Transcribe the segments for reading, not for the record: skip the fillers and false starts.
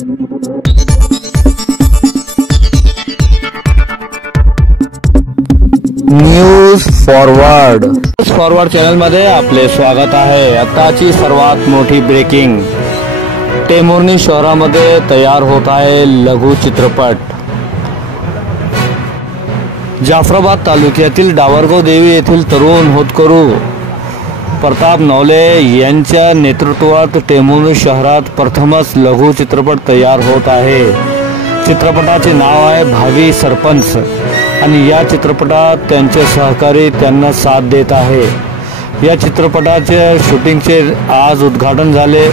News forward channel मध्ये आपले स्वागत आहे। आताची सर्वात मोठी ब्रेकिंग, टेंभुर्णी शहरामध्ये तयार होत आहे लघु चित्रपट। जाफराबाद तालुक्यातील डावरगाव देवी येथील तरुण होतकरू प्रताप नवले यांच्या नेतृत्वात टेंभुर्णी शहरात प्रथमच लघु चित्रपट तयार होत आहे। चित्रपटाचे नाव आहे भावी सरपंच आणि या चित्रपटात त्यांचे सहकारी त्यांना साथ देत आहे। या चित्रपटाचे शूटिंगचे आज उद्घाटन झाले।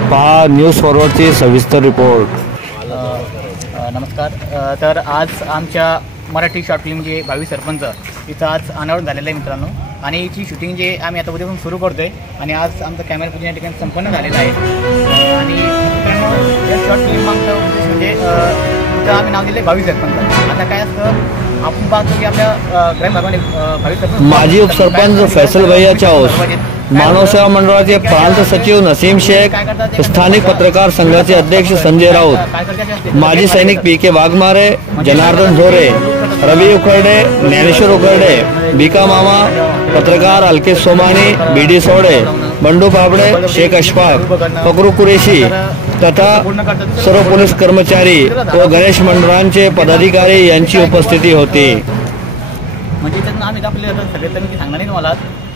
पहा न्यूज फॉरवर्डची सविस्तर रिपोर्ट। नमस्कार। तर आज आमच्या मराठी शॉर्ट फिल्म जे भावी सरपंच इथं आज अनावरण झालेलं आहे मित्रांनो, आणि याची शूटिंग जे आम्ही आता उद्यापासून सुरू करतोय आणि आज आमचं कॅमेरा पूजन या ठिकाणी संपन्न झालेलं आहे। आणि मित्रांनो, या शॉर्ट फिल्म आमचं उद्देश म्हणजे इथं आम्ही नाव दिले भावी सरपंच। आता काय असतं, आपण पाहतो की आपल्या ग्रामीण भागामध्ये भावी सरपंच माजी उपसरपंच फैसल भैया चाऊस, मानव सेवा मंडळाचे प्रांत सचिव नसीम शेख, स्थानिक पत्रकार संघाचे अध्यक्ष संजय राऊत, माजी सैनिक पी.के. वाघमारे, जनार्दन झोरे, रवी उखर्डे, ज्ञानेश्वर उखर्डे, बीका मामा, पत्रकार अलकेश सोमानी, बी.डी. सोडे, बंडू पापड़े, शेख अशफाक, फकरू कुरेशी तथा सर्व पोलीस कर्मचारी व गणेश मंडळांचे पदाधिकारी यांची उपस्थिती होती। म्हणजे त्यांना आम्ही आपले सगळे त्यांनी सांगणार नाही तुम्हाला,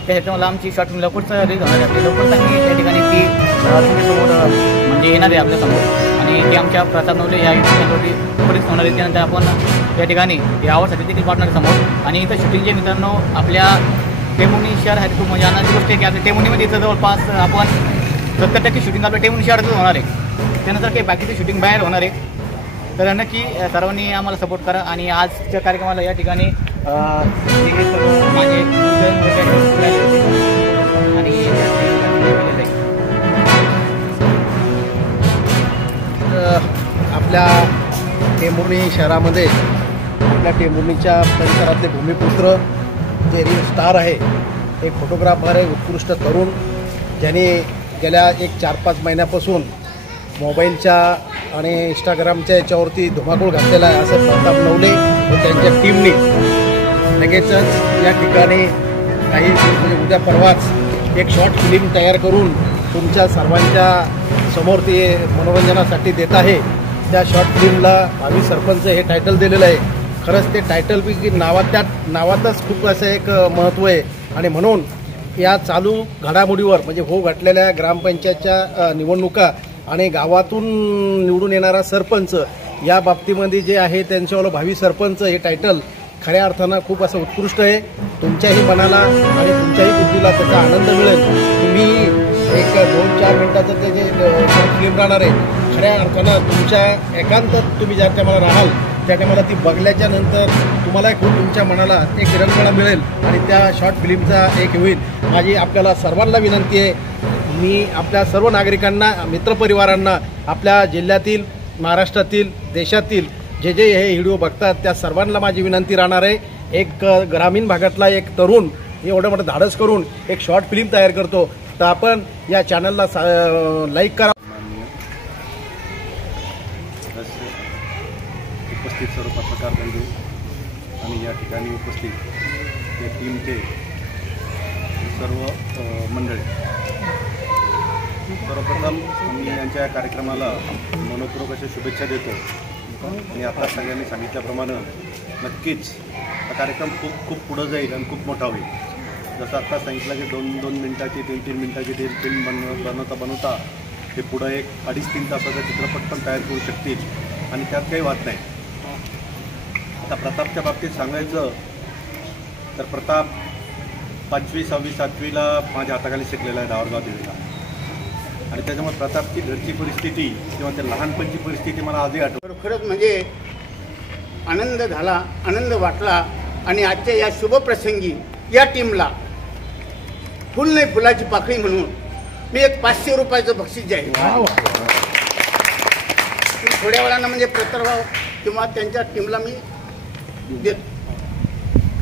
त्याच्यात मला आमची शॉर्ट फिल्म लवकरच रिलीज होणार आहे। लवकरच आम्ही त्या ठिकाणी ती तुमच्यासमोर म्हणजे येणार आहे आपल्यासमोर, आणि ती आमच्या प्रताप नवले या चॅनलवरती पोलीस होणार आहे। त्यानंतर आपण या ठिकाणी यावरसाठी देखील पार्टनर समोर, आणि इथं शूटिंग जे मित्रांनो आपल्या टेंभुर्णी शहर आहे खूप म्हणजे आनंदाची गोष्ट आहे की आपल्या टेंभुर्णीमध्ये इथं जवळपास आपण 70% शूटिंग आपल्या टेंभुर्णी शहरातच होणार आहे। त्यानंतर काही बाकीचे शूटिंग बाहेर होणार आहे। तर नक्की सर्वांनी आम्हाला सपोर्ट करा, आणि आजच्या कार्यक्रमाला या ठिकाणी माझे आणि आपल्या टेंभुर्णी शहरामध्ये आपल्या टेंभुर्णीच्या परिसरातले भूमिपुत्र जे रील स्टार आहे, एक फोटोग्राफर आहे, उत्कृष्ट तरुण, ज्याने गेल्या 1-4-5 महिन्यापासून मोबाईलच्या आणि इंस्टाग्रामच्या याच्यावरती धुमाकूळ घातलेला आहे, असं प्रताप नवले व त्यांच्या टीमने लगेचच या ठिकाणी काही म्हणजे उद्या परवाच एक शॉर्ट फिल्म तयार करून तुमच्या सर्वांच्या समोर ते मनोरंजनासाठी देत आहे। त्या शॉर्ट फिल्मला भावी सरपंच हे टायटल दिलेलं आहे। खरंच ते टायटल की नावातच खूप असं एक महत्त्व आहे, आणि म्हणून या चालू घडामोडीवर म्हणजे घडलेल्या ग्रामपंचायतच्या निवडणुका आणि गावातून निवडून येणारा सरपंच या बाबतीमध्ये जे आहे त्यांच्यावालं भावी सरपंच हे टायटल खऱ्या अर्थानं खूप असं उत्कृष्ट आहे। तुमच्याही मनाला आणि तुमच्याही बुद्धीला त्याचा आनंद मिळेल। तुम्ही एक 2-4 मिनिटाचं ते जे फिल्म राहणार आहे, खऱ्या अर्थानं तुमच्या एकांतात तुम्ही ज्या टायमाला राहाल त्या टायमाला ती बघल्याच्या नंतर तुम्हाला खूप तुमच्या मनाला एक रंगळा मिळेल आणि त्या शॉर्ट फिल्मचा एक होईल। माझी आपल्याला सर्वांना विनंती आहे, मी आपल्या सर्व नागरिकांना, मित्रपरिवारांना, आपल्या जिल्ह्यातील, महाराष्ट्रातील, देशातील जे जे हे व्हिडिओ बघतात त्या सर्वांना माझी विनंती राहणार आहे, एक ग्रामीण भागातला एक तरुण एवढं मोठं धाडस करून एक शॉर्ट फिल्म तयार करतो, तर आपण या चॅनलला लाईक करा। उपस्थित सर्व पत्रकार बंधू आणि या ठिकाणी उपस्थित या टीमचे सर्व मंडळी, सर्वप्रथम मी यांच्या कार्यक्रमाला मनपूर्वक अशा शुभेच्छा देतो। आणि आता सगळ्यांनी सांगितल्याप्रमाणे नक्कीच हा कार्यक्रम खूप पुढं जाईल आणि खूप मोठा होईल। जसं आत्ता सांगितलं की 2-2 मिनिटाची 3-3 मिनिटाची ते फिल्म बनवता ते पुढं एक 2.5-3 तासाचा चित्रपट पण तयार करू शकतील, आणि त्यात काही वाद नाही। आता प्रतापच्या बाबतीत सांगायचं तर प्रताप 5वी, 6वी, 7वीला माझ्या हाताखाली शिकलेला आहे डावरगाव देवीला, आणि त्याच्यामुळे प्रतापची घरची परिस्थिती किंवा त्या लहानपणची परिस्थिती मला आजही आठवते। खरंच म्हणजे आनंद झाला, आनंद वाटला, आणि आजच्या या शुभप्रसंगी या टीमला फुल नाही फुलाची पाकळी म्हणून मी एक 500 रुपयाचं बक्षीस जाहीर थोड्या वेळानं म्हणजे प्रतापराव किंवा त्यांच्या टीमला मी देतो,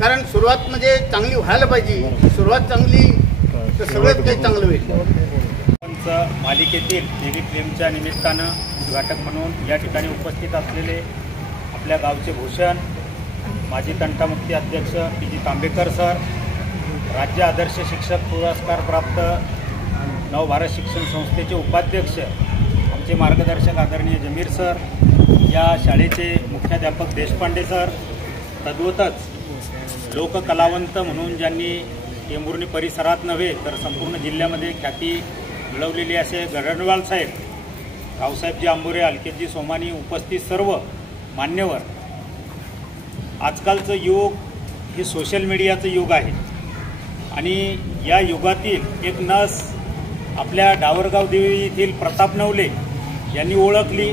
कारण सुरुवात म्हणजे चांगली व्हायला पाहिजे। सुरुवात चांगली तर सगळंच काही चांगलं होईल। फिल्मचं मालिकेतील देवी फिल्मच्या निमित्तानं उद्घाटक म्हणून या ठिकाणी उपस्थित असलेले आपल्या गावचे भूषण, माजी तंटामुक्ती अध्यक्ष पी.जी. तांबेकर सर, राज्य आदर्श शिक्षक पुरस्कार प्राप्त नवभारत शिक्षण संस्थेचे उपाध्यक्ष आमचे मार्गदर्शक आदरणीय जमीर सर, या शाळेचे मुख्याध्यापक देशपांडे सर, तद्वतच लोककलावंत म्हणून ज्यांनी टेंभुर्णी परिसरात नव्हे तर संपूर्ण जिल्ह्यामध्ये ख्याती मिळवलेली असे गरणवाल साहेब, रावसाहेबजी आंबोरे, अलकेतजी सोमानी, उपस्थित सर्व मान्यवर. आजकालचं युग हे सोशल मीडियाचं युग आहे आणि या युगातील एक नस आपल्या डावरगाव देवी येथील प्रताप नवले यांनी ओळखली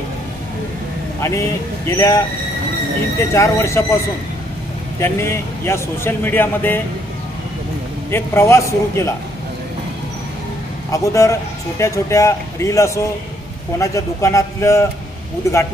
आणि गेल्या 3 ते 4 वर्षापासून त्यांनी या सोशल मीडियामध्ये एक प्रवास सुरू केला. अगोदर छोट्या छोट्या रील असो, कोणाच्या दुकानातलं उद्घाटन